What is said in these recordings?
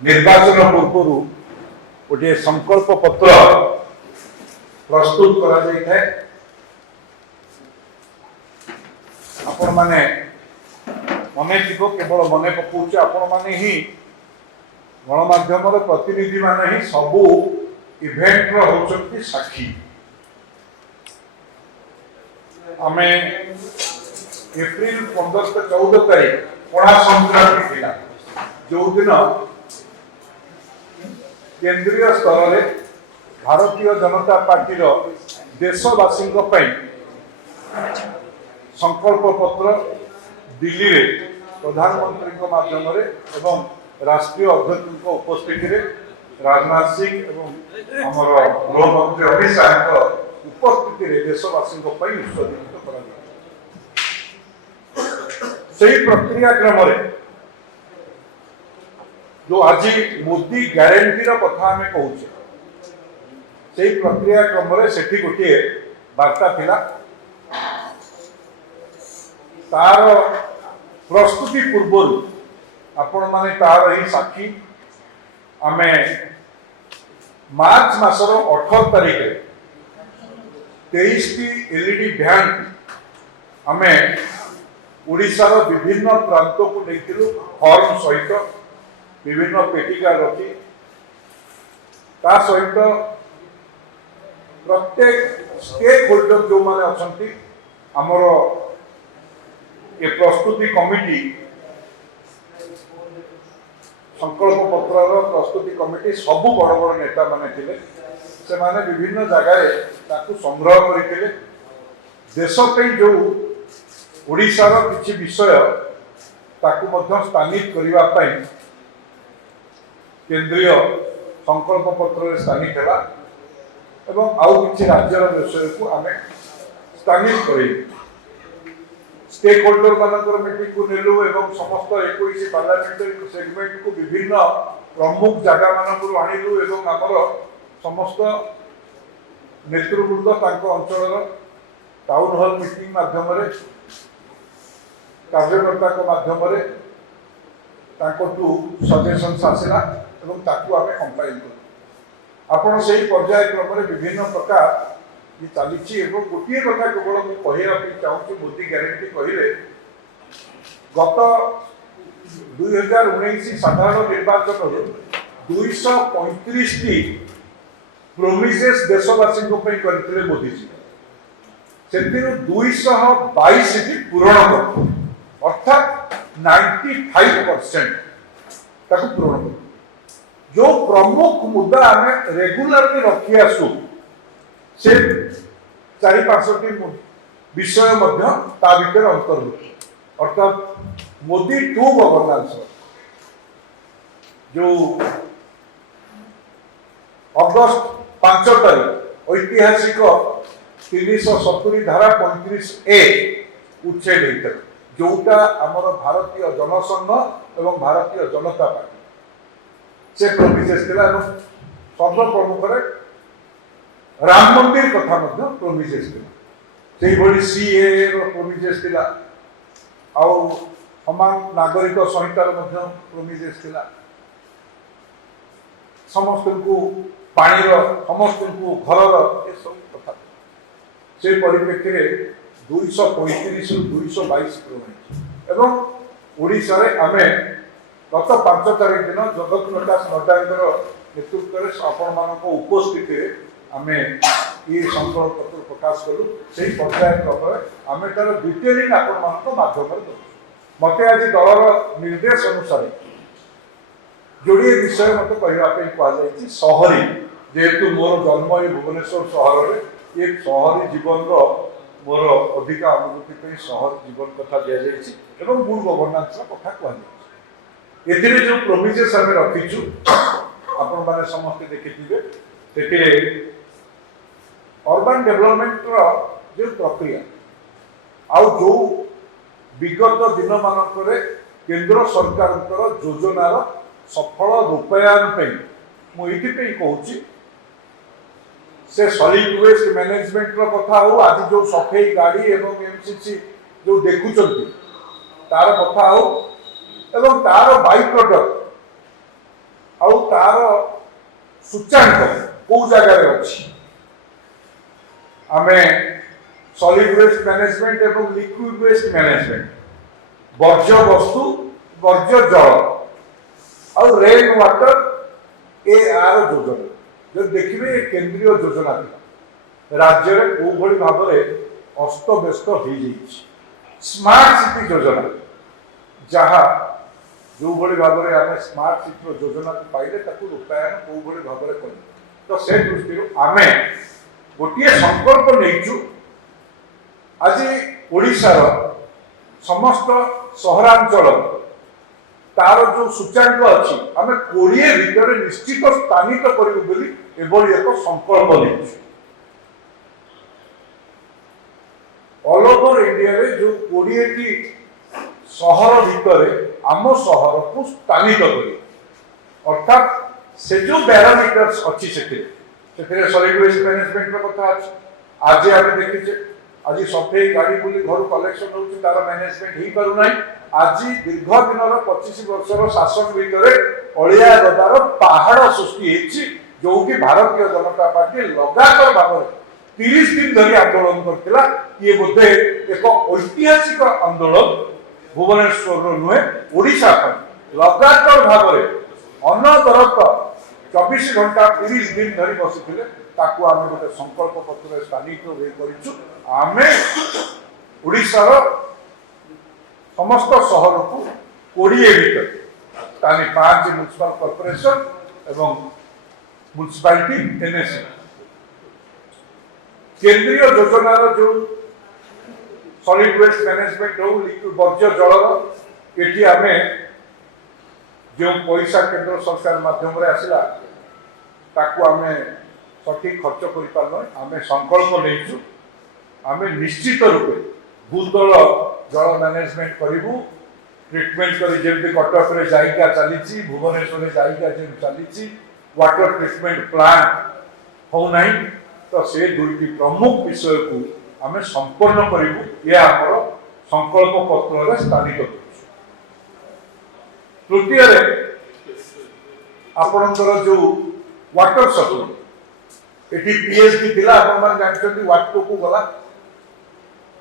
निर्वाचन पूर्व गोटे संकल्प पत्र प्रस्तुत करा जाय थाए। आपण माने मने थी केवल मन पकाऊे आपण माने ही गणमाध्यम प्रतिनिधि माने ही सबू इवेंट होती साक्षी। आम एप्रिल 15 से 14 तारीख पढ़ा संक्रांति थिला जो दिन केंद्रीय स्तर में भारतीय जनता पार्टी देशवासी संकल्प पत्र दिल्ली रे प्रधानमंत्री माध्यम एवं राष्ट्रीय अध्यक्ष उपस्थिति रे राजनाथ सिंह एवं आमर गृहमंत्री अमित शाह उपस्थिति रे देशवासी उत्सर्जित कर प्रक्रिया क्रम जो आज मोदी ग्यारंटी कथा आम कहूचे से प्रक्रिया क्रम से गोटे वार्ता थिला तार प्रस्तुति पूर्व आपण माने तार ही साक्षी। आम मार्च मासर 18 तारीख 23टी एलईडी भ्यान आम ओडिशार विभिन्न प्रांत को लेकिलु फॉर्म सहित विभिन्न पेटिका रखी ता सहित प्रत्येक स्टेक होल्डर जो माने अछंती हमर ये प्रस्तुति कमिटी संकल्प पत्र प्रस्तुति कमिटी सबु बड़ बड़ नेता माने थिले से माने विभिन्न जगह ताकू संग्रह करथिले देश पे जो ओडिशार किछि विषय ताकू मध्य स्थानित करिवा पई केंद्रीय संकल्प पत्र स्थानित है एवं आउ किछि राज्यर विषय को आम स्थानित कर स्टेक होल्डर मानकर मीटिंग को नेलु एवं समस्त 21 पार्लियामेंटरी सेगमेंट को विभिन्न प्रमुख जगह मानकर आनिलु एवं आमर समस्त नेतृवृंद तांको अंचल टाउन हॉल मीटिंग माध्यम कार्यकर्ता माध्यम सजेशंस आसला एवं ताकू आमे कंपाइल कर आपण से पर्याय क्रम विभिन्न प्रकार ये चली गोटे कथा केवल मुझे चाहूँ मोदी ग्यारंटी कहले गत 2019 साधारण निर्वाचन 235टी प्रोमिसेस देशवासी करते मोदीजी से 222टी पूरण कर अर्थात 95% ताकू पूरण कर जो प्रमुख मुद्दा आम रेगुलरली रखी आसु से 4-5टी विषय भर अंतर्भुक्त अर्थात मोदी 2 गवर्नेंस जो अगस्त 5 तारीख ऐतिहासिक 370 धारा 35A उच्छेद होता जोटा आमर भारतीय जनसंघ एवं भारतीय जनता पार्टी से प्रोमिसेस थिला सर्वप्रमुख राम मंदिर कथा प्रोमिसेस थिला सीए प्रोमिसेस थिला आउ समान नागरिक संहितार प्रोमिसेस थिला समस्त को पानी समस्त को घर ये सब कथा से परिप्रेक्षी में 235 रु 222 प्रोमिस एवं ओडिशा रे आमे गत 5 तारीख दिन जगत प्रकाश नड्डा नेतृत्व में आपण मान उपस्थिति आम ये संकल्प पत्र प्रकाश कलु से पर्याय क्रम आम तार डिटेलिंग आपण माध्यम मत आज दलर निर्देश अनुसार जोड़े विषय मत कहवाई कहुई सहरी जेहेतु मोर जन्म ये भुवनेश्वर सहर में ये सहरी जीवन मोर अधिक अनुभूति सहर जीवन कथा दि जाए गुड गवर्नेंस कथा कहुई एथिरे जो प्रोमिसेस आम रखीचु आपण माने समस्त देखिथिबे सेते अर्बन डेवलपमेंट जो प्रक्रिया आउ जो विगत दिन मानकरे केंद्र सरकार योजनार सफल रूपायन पे मुझे कहूँ से सॉलिड वेस्ट मैनेजमेंट कथा हो आज जो सफेई गाड़ी एवं एमसीसी जो देखुं तार कथा हो एवं तार बाई प्रोडक्ट तार सूचांक को जगह अच्छी आमे सॉलिड वेस्ट मैनेजमेंट एवं लिक्विड वेस्ट मैनेजमेंट वर्ज्य वस्तु वर्ज्य जल और रेन वाटर ए आर योजना जो देखिए केंद्रीय योजना थी राज्य में कौ भली भाव में अस्तव्यस्त हो स्मार्ट सिटी योजना जहाँ जो भली भाव में आम स्मार्ट सिटी योजना को पाइले रूपायन कौ भली भाव में कर तो से दृष्टि आम गोटे संकल्प नहीं आज ओडिशार समस्त सहरांचल तार जो सूचांक अच्छी आम 20 भितर निश्चित स्थानित करूँ एक संकल्प नहीं ऑल ओवर इंडिया रे जो 20 टी सहर भितर आम सहर को स्थानित कर अर्थात से जो पैरामीटर्स अच्छी से सॉलिड वेस्ट मैनेजमेंट कथा अच्छी आज आम देखीचे आज सफेई गाड़ी बुली घर कलेक्शन होची तार मैनेजमेंट ही करू नाही आज दीर्घ दिन 25 वर्षर शासन भितर अलिया गदार पहाड़ सृष्टि हेछि जो कि भारतीय जनता पार्टी लगातार भाव 30 दिन धरी आंदोलन करथिला ये बोधे एक ऐतिहासिक आंदोलन भुवनेश्वर नुहे ओडिशा पर लगातार भाव अनवरत 24 घंटा 30 दिन धरी बसिथिले ताकू आमे गोटे संकल्प पत्र स्थानिक करिछु आमे ओडिशार समस्त सहर को 20 भितर तानी 5 म्युनिसिपल कॉर्पोरेशन एवं म्युनिसिपालिटी एनएसी केंद्रीय योजनार जो सॉलिड वेस्ट मैनेजमेंट हो लिक्विड वर्ज्य जल एटी आमे जो पैसा केंद्र सरकार माध्यम रे आसिला ताकू आमे सठिक खर्च करि पारनो आमे संकल्प लेइछु आमे निश्चित रूपे भूतल जल मैनेजमेंट करिवु ट्रीटमेंट करी जेमति कटक रे जाइका चलीछि भुवनेश्वर रे जाइका जे चलीछि वाटर ट्रीटमेंट प्लांट हो नाही तो से दुईटी प्रमुख विषय को आमे संपूर्ण करिवु या हमर संकल्प पत्र रे स्थानित करू तृतीय रे आपनकर जो वाटर सप्लाई एटी पीएचडी थिला आपन मान जानछन्ती वाटर को गला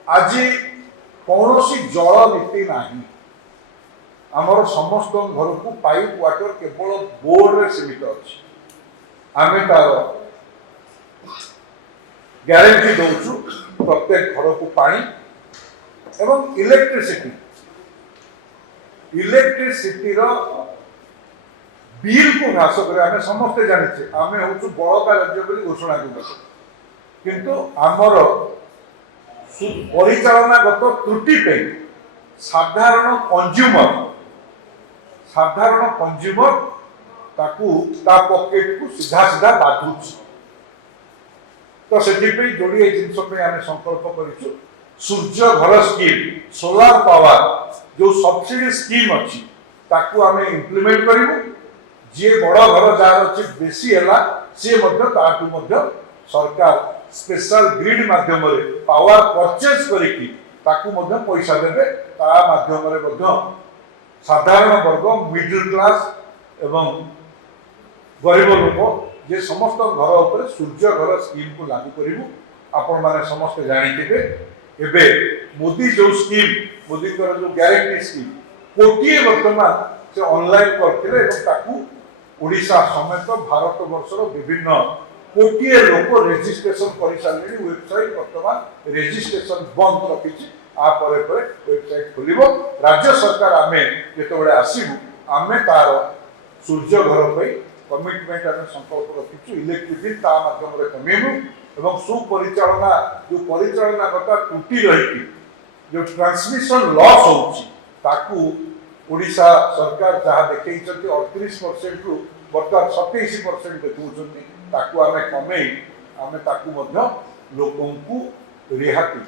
आज कौनसी जल नीति नहीं आमर समस्त घर को पाइप वाटर केवल बोर्ड रे सीमित अच्छी आम तार ग्यारंटी दौचु प्रत्येक घर को पानी एवं इलेक्ट्रिसिटी बिल को ह्रास कर आम समस्ते जाने आम हूँ बड़का राज्य बोली घोषणा किंतु आमर परिचालनागत त्रुटि पे साधारण कंज्यूमर ताकू ता पॉकेट को सीधा सीधा बाधुच तो से जोड़े जिनस आम संकल्प करूँ सूर्य घर स्कीम सोलार पावर जो सब्सिडी स्कीम अच्छी ताकू आम इम्प्लीमेंट करूँ जी बड़ घर जार अच्छी बेसी है सी सरकार स्पेशल ग्रिड माध्यम पावर परचेज करके पैसा देवे ता माध्यम साधारण वर्ग मिडिल क्लास एवं गरीब लोक जे समस्त घर उपर सूर्य घर स्कीम को लागू करूँ आपण माने समस्त जानिथिबे एबे मोदी जो स्कीम मोदी जो ग्यारंटी स्कीम कोटिए वर्तमान से ऑनलाइन करथिले एवं ताकू ओडिशा समेत भारत वर्षर विभिन्न कोटिए लोक रेजिस्ट्रेशन कर सारे वेबसाइट वर्तमान रेजिस्ट्रेशन बंद रखी वेबसाइट खोल राज्य सरकार आम जो आसबू आम तार सूर्य घर कमिटमेंट आम संकल्प रखीचु इलेक्ट्रिसिटी माध्यम कमेबू एवं सुपरिचालना जो परिचालनागत त्रुटि रही जो ट्रांसमिशन लॉस होची ओडिशा सरकार जहाँ देखी 38% रु बर्तमान 27% देखुंट ताकू आमे कमेई आमे ताकू मध्य लोकों को रिहाती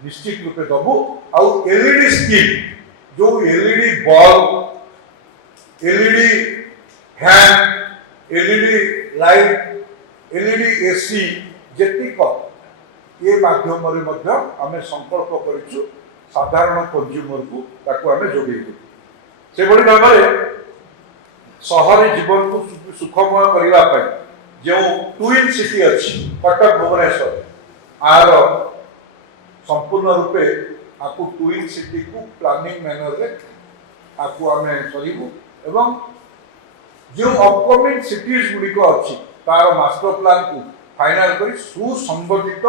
निश्चित रूपे दबू आउ एलईडी स्कीम जो LED bulb LED fan LED light LED AC जेतिक ये माध्यम रे मध्य आमे संकल्प करिछु साधारण कंज्यूमर को ताकू आमे जोगेई से बड़ी भाव सहरी जीवन को सुखमय करने जो ट्विन सिटी अच्छी कटक भुवनेश्वर आर संपूर्ण रूपे आपको ट्विन सिटी को प्लानिंग मैनर रे आपको आमे करिवु एवं जो अपकमिंग सिटीज गुडी को अच्छी तार मास्टर प्लान को फाइनल करी सुसंगठित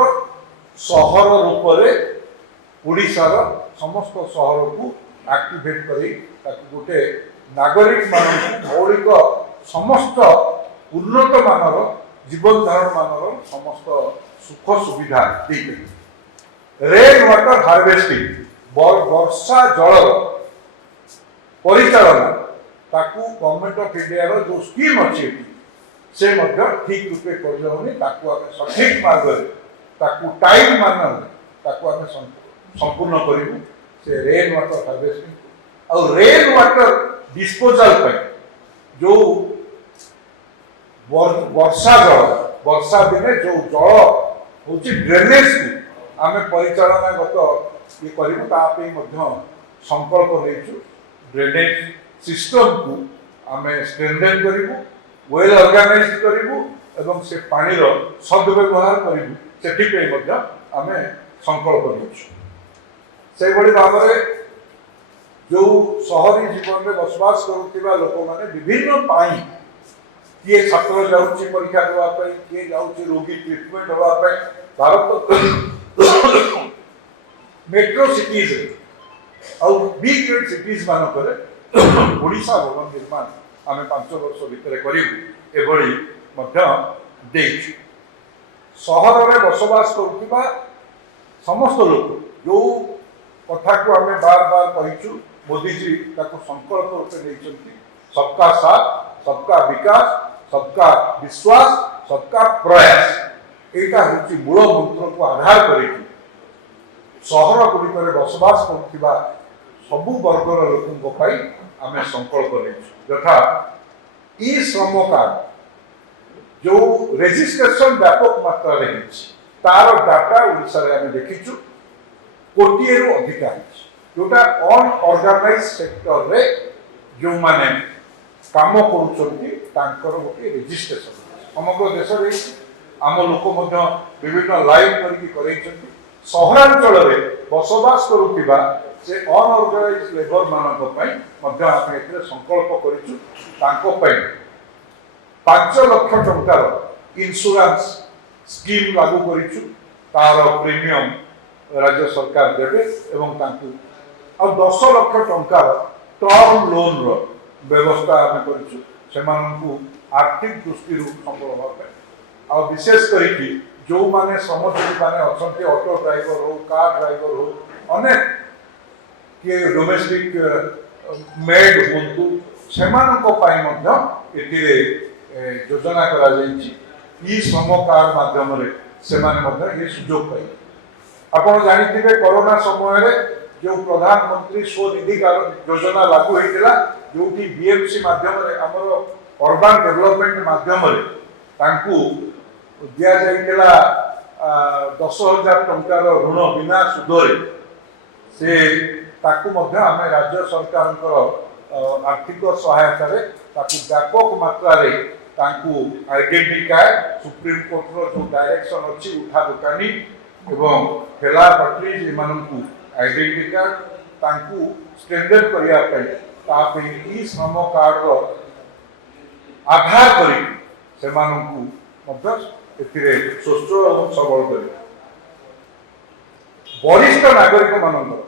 सहर रूप में ओडिशार समस्त सहर को एक्टिवेट करी ताकु गोटे नागरिक मान मौलिक समस्त उन्नत मानर जीवन धारण मानर समस्त सुख सुविधा देते रेन वाटर हार्वेस्टिंग वर्षा जल परिचालना ताकू गवर्नमेंट ऑफ इंडिया रो जो स्कीम अच्छी से मध्य ठीक रूपे कर ताकू आमे सठिक मार्ग रे ताकू टाइम मान ताकू आमे संपूर्ण करिवु से रेन वाटर हार्वेस्टिंग और रेन वाटर डिस्पोजल पे जो वर्षा जल वर्षा दिने जो जल होची ड्रेनेज को आमे परिचालना गत ये करिवु ता पे मध्य संकल्प लेछु ड्रेनेज सिस्टम को आमे स्ट्रेंथेन करिवु वेल ऑर्गेनाइज करिवु एवं से पानी रो सदव्यवहार करिवु सेठी पे मध्य आमे संकल्प लेछु से बड़ी भाव में जो शहरी जीवन में बसवास करुवा लोक मैंने विभिन्न पाई किए छात्र जाऊँगी परीक्षा देवाई किए जाऊँगी रोगी ट्रिटमेंट होगापी भारत मेट्रो सिटीज और बिग ग्रेड सिटीज मानक ओडिशा भवन निर्माण आम 5 वर्ष भितर करूँ सहर में बसवास करुवा समस्त लोग जो कथा को आम बार बार कहीचु मोदी जी ताको संकल्प रूपे नहीं सबका साथ सबका विकास सबका विश्वास सबका प्रयास यहाँ हूँ मूल मंत्र को आधार कर सहर गुड़िक बसवास करुवा सबु वर्गर लोक आम संकल्प नहीं यथा ई श्रम कार्ड जो रेजिस्ट्रेशन व्यापक मात्रा तार डाटा ओडिशा रे आम देखीचु कोटिए रु अधिका जोटा अनऑर्गेनाइज सेक्टर रे जो माने काम करूचंती तांकर गोटे रेजिस्ट्रेशन समग्र देश रे आम लोक मध्य विभिन्न लाइन करके करैचंती सहरांचल रे बसवास करूतिबा से अनऑर्गेनाइज लेबर मानक पई मध्य आपण एते संकल्प करिचु तांको पई 5 लाख टंकार इंश्योरेंस स्कीम लागू करिचु तार प्रीमियम राज्य सरकार देवे एवं तांकु और 10 लाख टंकार टर्म लोन रो व्यवस्था आम करिचु सेमानंकु आर्थिक दृष्टि संबल होबे और विशेष करिकि जो माने श्रमजीवी माने अछंती ऑटो ड्राइवर हो कार ड्राइवर हो अनेक के डोमेस्टिक मेड होंतु सेमानंको पाई मध्य एतिरे योजना करा जायछि ई श्रम कार्ड माध्यम रे सेमाने मध्य ये सुयोग पाई आपण जानिथिबे कोरोना समय रे जो प्रधानमंत्री स्वनिधि योजना लागू होइतिला जोटी बीएमसी माध्यम रे हमर अर्बन डेवलपमेंट माध्यम रे तांकू दिया जाइतिला 10,000 टंकार ऋण बिना सुधरे से ताकू मध्य आमे राज्य सरकार आर्थिक सहायता रे ताकू व्यापक मात्रा रे तांकू आइडेंटिटी कार्ड सुप्रीम कोर्ट रो जो डायरेक्शन अछि उठा दुकानी एवं ठेला पटरी एमानंकु आइडेंटिटी कार्ड तांकु स्टैंडर्ड करिया पई तापे ई श्रम कार्ड रो आधार करी सेमानंकु मध्य एथिरे स्वस्थ एवं सबल करी वरिष्ठ नागरिक मानंकर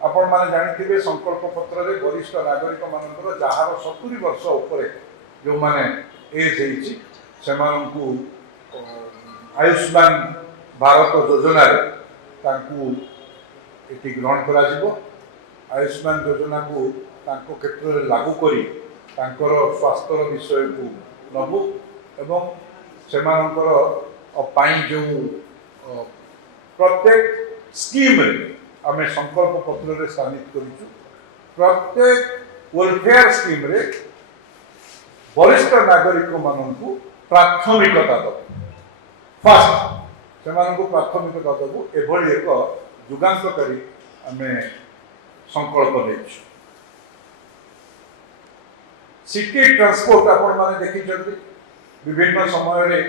आपण माने जानिथिबे संकल्प पत्र रे वरिष्ठ नागरिक मानंकर जहार 70 वर्ष ऊपर जो माने एज हेछि सेमानंकु आयुष्मान भारत योजना तांकु एटी ग्रहण करा जिवो आयुष्मान योजना को तांको क्षेत्र में लागू करी तांकर स्वास्थ्य विषय को नबु एवं सेमानकर पाई जो प्रत्येक स्कीम आम संकल्प पत्र रे स्थानित करिछु प्रत्येक वेलफेयर स्कीम रे वरिष्ठ नागरिक माननकु प्राथमिकता दो फर्स्ट सेमानकु प्राथमिकता दबु एभली एक जुगान्तकारी आमे संकल्प लेछु सिटी ट्रांसपोर्ट आपण माने देखिछथि विभिन्न समय रे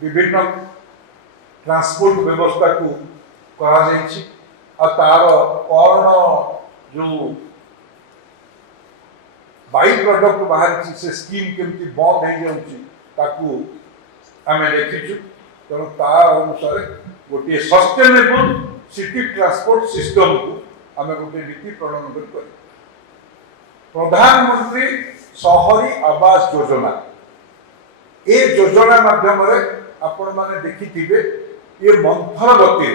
विभिन्न ट्रांसपोर्ट व्यवस्था को करा जाइछि आ तार कर्ण जो बाई प्रोडक्ट बाहर से स्कीम केमती बंद हो जाउछि ताकू आमे देखिछु तेणु तार अनुसार गोटे सस्टेनेबल सिटी ट्रांसपोर्ट सिस्टम को आमे गोटे नीति प्रणयन कर प्रधानमंत्री शहरी आवास योजना ए योजना माध्यम आपण माने देखिथिबे ये मंथर गति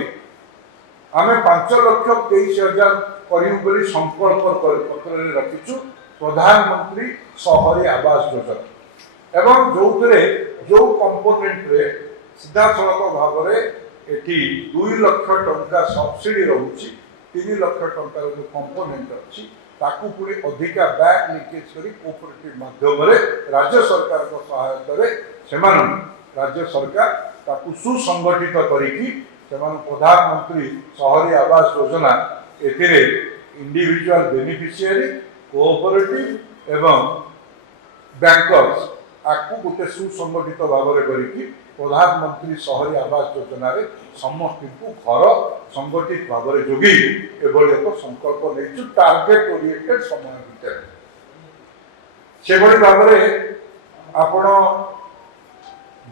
आमे 5,23,000 करिउ बोली संकल्प पत्र रखिछु प्रधानमंत्री शहरी आवास योजना एवं जो कंपोनेंट रे सीधा सड़क भाव में एटी 2 लाख टंका सब्सिडी रहुछि 3 लाख टंका जो कंपोनेंट अछि ताकू पुणी अधिका बैंक लिंकेज करी कोऑपरेटिव माध्यम रे राज्य सरकार को सहायता रे सेमान राज्य सरकार ताकू सुसंगठित करिकी सेमान प्रधानमंत्री शहरी आवास योजना एथिरे इंडिविजुअल बेनिफिशियरी कोऑपरेटिव एवं बैंकर्स आकू गोटे सुसंगठित भाव में करिकी प्रधानमंत्री शहरी आवास योजना रे समस्त को घर संगठित भाव में जोगी एभली एक संकल्प नहीं टार्गेट ओरिएंटेड समय भितर से भाव में आपण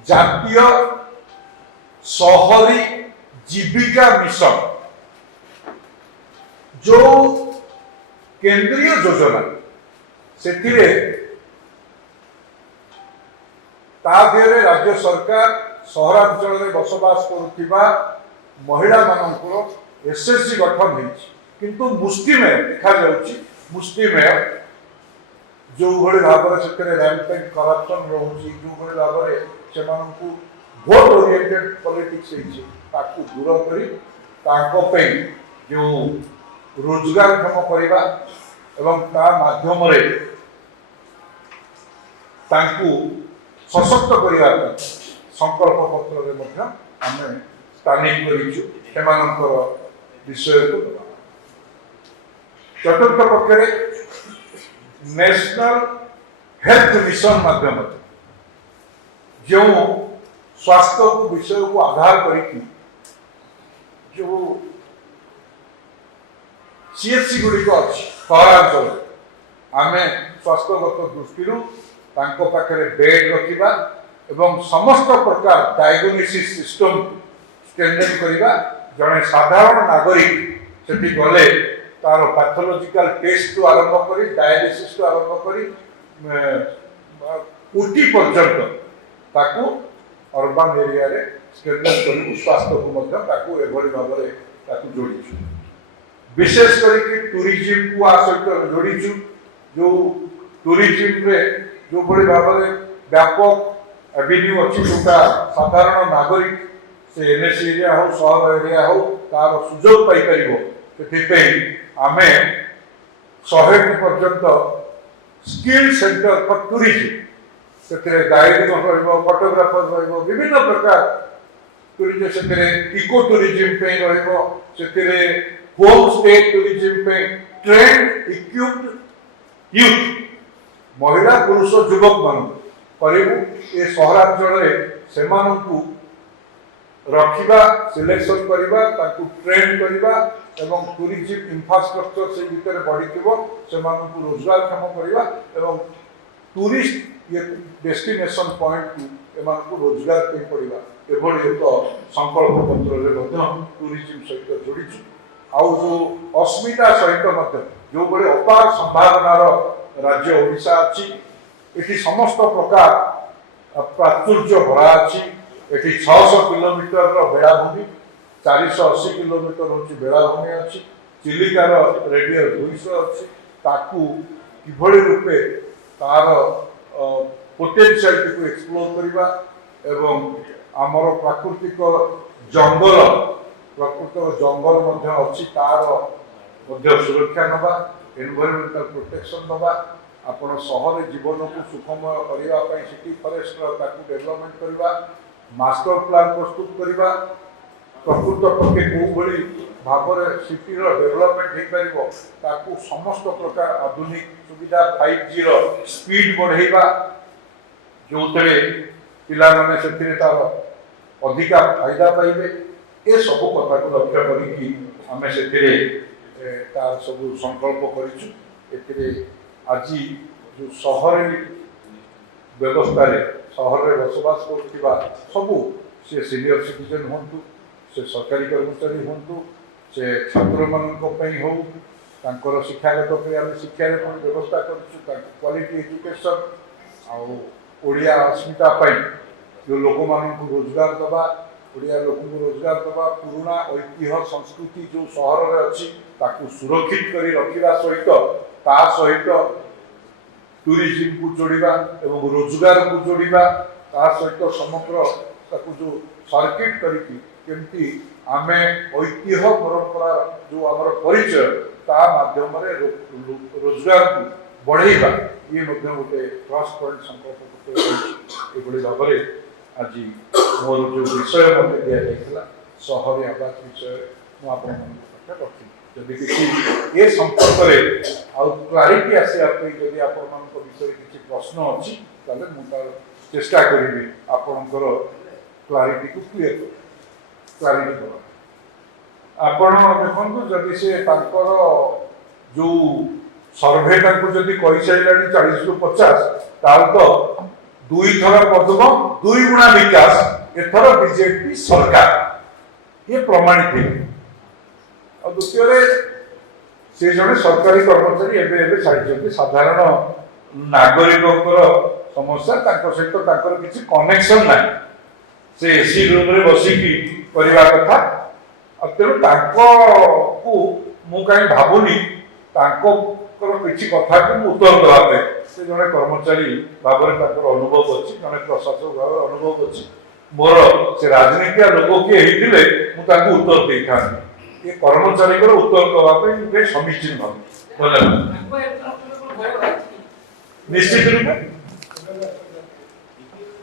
जातीय शहरी जीविका मिशन जो केंद्रीय योजना से राज्य सरकार सहरांचल में बसवास करुवा महिला मानक एसएसजी गठन किंतु मुष्टिमेय देखा मुष्टिमेय जो भाई भाव में रैंपेंट करप्शन रोचे जो भाव में से भोट ओरिएंटेड पॉलिटिक्स दूर कर जो रोजगारक्षम करने एवं माध्यम सशक्त करने संकल्प पत्र आम स्थानिक कर विषय को चतुर्थ पक्ष नेशनल हेल्थ मिशन माध्यम जो स्वास्थ्य विषय को आधार कर जो सीएचसी गुड़िक अच्छी सहरांचल आम स्वास्थ्यगत दृष्टि पाखे बेड रखा एवं समस्त प्रकार डायग्नोसिस सिस्टम स्ट्रेंथेन करवा जड़े साधारण नागरिक से गले तार पैथोलॉजिकल टेस्ट तो आरंभ कर डायलिसिस तो आरंभ कर ओटी पर्यंत ताकू अर्बन एरिया रे स्ट्रेंथेन कर स्वास्थ्य को एभली भाव में जोड़ी विशेष करके टूरिज्म को आ सहित जोड़ीचु जो टूरिज्म रे जो बड़े भाव में व्यापक एवेन्यू अच्छी जोटा साधारण नागरिक से एनएसी एरिया हो सहर एरिया हो तार सुजोग पाई से आम 100 पर्यंत स्किल सेंटर फॉर टूरिज्म से गाइड फोटोग्राफर विभिन्न प्रकार टूरिज्म से इको टूरिज्म से home stay tourism trend equipped youth महिला पुरुष युवक मान ये सहरांचल से रखा सिलेक्शन करवा ट्रेन करवा एवं टूरिज्म इंफ्रास्ट्रक्चर से भीतर बढ़ी से रोजगारक्षम करवा एवं टूरिस्ट ये डेस्टिनेशन पॉइंट को रोजगार पड़ा एभली एक संकल्प पत्र टूरिज्म सहित जोड़ी आउ जो अस्मिता सहित जो बड़े अपार संभावनार राज्य ओडिशा अच्छी ये समस्त प्रकार प्राचुर्य भरा अच्छी ये 600 किलोमीटर बेलाभूमि 480 किलोमीटर हूँ बेलाभूमि अच्छी चिलिकार रेडियर 200 अच्छी ताकू किभली रूपे तार पोटेंशियल को एक्सप्लोर करवा एवं आमर प्राकृतिक जंगल प्रकृत जंगल अच्छी तार सुरक्षा नवा एनवायरमेंटल प्रोटेक्शन नवा आपण सहर जीवन को सुखमय करने सिटी फॉरेस्ट डेवलपमेंट करवा मास्टर प्लान प्रस्तुत करवा प्रकृत पक्षे कौ ଭାବରେ ସିଟିର ଡେଭଲପମେଣ୍ଟ ହେଇପାରିବ ତାକୁ ସମସ୍ତ ପ୍ରକାର ଆଧୁନିକ ସୁବିଧା 5G ର ସ୍ପିଡ୍ ବଢ଼େଇବା ଯେଉଁଥିରେ ପିଲାମାନେ ସେଥିରେ ତାର ଅଧିକା ଫାଇଦା ପାଇବେ ଏ ସବୁ କଥାକୁ ଲକ୍ଷ୍ୟ କରିକି ଆମେ ସେଥିରେ ତାର ସବୁ ସଂକଳ୍ପ କରିଛୁ। ଏଥିରେ ଆଜି ଯେଉଁ ସହରୀ ବ୍ୟବସ୍ଥାରେ ସହରରେ ବସବାସ କରୁଥିବା ସବୁ ସେ ସିନିୟର ସିଟିଜେନ୍ ହୁଅନ୍ତୁ, ସେ ସରକାରୀ କର୍ମଚାରୀ ହୁଅନ୍ତୁ, ସେ ଛାତ୍ରମାନଙ୍କ ପାଇଁ ହଉ, ତାଙ୍କର ଶିକ୍ଷାଗତ ପାଇଁ ଆମେ ଶିକ୍ଷାରେ କ'ଣ ବ୍ୟବସ୍ଥା କରିଛୁ, ତାଙ୍କ କ୍ୱାଲିଟି ଏଜୁକେସନ୍ ଆଉ ଓଡ଼ିଆ ଅସ୍ମିତା ପାଇଁ ଯେଉଁ ଲୋକମାନଙ୍କୁ ରୋଜଗାର ଦେବା, ଓଡ଼ିଆ ଲୋକଙ୍କୁ ରୋଜଗାର ଦେବା, ପୁରୁଣା ଐତିହ୍ୟ ସଂସ୍କୃତି ଯେଉଁ ସହରରେ ଅଛି ତାକୁ ସୁରକ୍ଷିତ କରି ରଖିବା ସହିତ ତା ସହିତ ଟୁରିଜିମକୁ ଯୋଡ଼ିବା ଏବଂ ରୋଜଗାରକୁ ଯୋଡ଼ିବା, ତା ସହିତ ସମଗ୍ର ତାକୁ ଯେଉଁ ସର୍କିଟ୍ କରିକି କେମିତି ଆମେ ଐତିହ୍ୟ ପରମ୍ପରା ଯେଉଁ ଆମର ପରିଚୟ ତା ମାଧ୍ୟମରେ ରୋଜଗାରକୁ ବଢ଼େଇବା, ଇଏ ମଧ୍ୟ ଗୋଟେ ପ୍ଲସ୍ ପଏଣ୍ଟ ସଂକଳ୍ପ ରହିଛି। ଏଭଳି ଭାବରେ ଆଜି ମୋର ଯେଉଁ ବିଷୟ ମୋତେ ଦିଆଯାଇଥିଲା ସହରୀ ଆବାସ ବିଷୟ ମୁଁ ଆପଣମାନଙ୍କ ପାଖରେ ରଖିଲି। ଯଦି କିଛି ଏ ସମ୍ପର୍କରେ ଆଉ କ୍ଲାରିଟି ଆସିବା ପାଇଁ ଯଦି ଆପଣମାନଙ୍କ ବିଷୟରେ କିଛି ପ୍ରଶ୍ନ ଅଛି ତାହେଲେ ମୁଁ ତାର ଚେଷ୍ଟା କରିବି ଆପଣଙ୍କର କ୍ଲାରିଟିକୁ କ୍ଲିୟର କ୍ଲାରିଟି ଦେବା। ଆପଣ ଦେଖନ୍ତୁ ଯଦି ସେ ତାଙ୍କର ଯେଉଁ ସର୍ଭେ ତାଙ୍କୁ ଯଦି କହିସାରିଲାଣି 40ରୁ 50 ତାହେଲେ ତ 2 ଥର ପଦ୍ମ 2 ଗୁଣା ବିକାଶ ଏଥର ବିଜେପି ସରକାର ଇଏ ପ୍ରମାଣିତ ହେବେ। ଆଉ ଦ୍ୱିତୀୟରେ ସେ ଜଣେ ସରକାରୀ କର୍ମଚାରୀ ଏବେ ଏବେ ଛାଡ଼ିଛନ୍ତି। ସାଧାରଣ ନାଗରିକଙ୍କର ସମସ୍ୟା ତାଙ୍କ ସହିତ ତାଙ୍କର କିଛି କନେକ୍ସନ ନାହିଁ, ସେ ଏସି ରୁମ୍ରେ ବସିକି କରିବା କଥା। ଆଉ ତେଣୁ ତାଙ୍କୁ ମୁଁ କାହିଁ ଭାବୁନି ତାଙ୍କର କିଛି କଥାକୁ ମୁଁ ଉତ୍ତର ଦେବା ପାଇଁ। ସେ ଜଣେ କର୍ମଚାରୀ ଭାବରେ ତାଙ୍କର ଅନୁଭବ ଅଛି, ଜଣେ ପ୍ରଶାସକ ଭାବରେ ଅନୁଭବ ଅଛି। ମୋର ସେ ରାଜନୀତିଆ ଲୋକ କିଏ ହେଇଥିଲେ ମୁଁ ତାଙ୍କୁ ଉତ୍ତର ଦେଇଥାନ୍ତି, ଏ କର୍ମଚାରୀଙ୍କର ଉତ୍ତର ଦେବା ପାଇଁ ମୁଁ ସମୀଚୀନ ଭାବୁଛି। ଧନ୍ୟବାଦ। ନିଶ୍ଚିତ ରୂପେ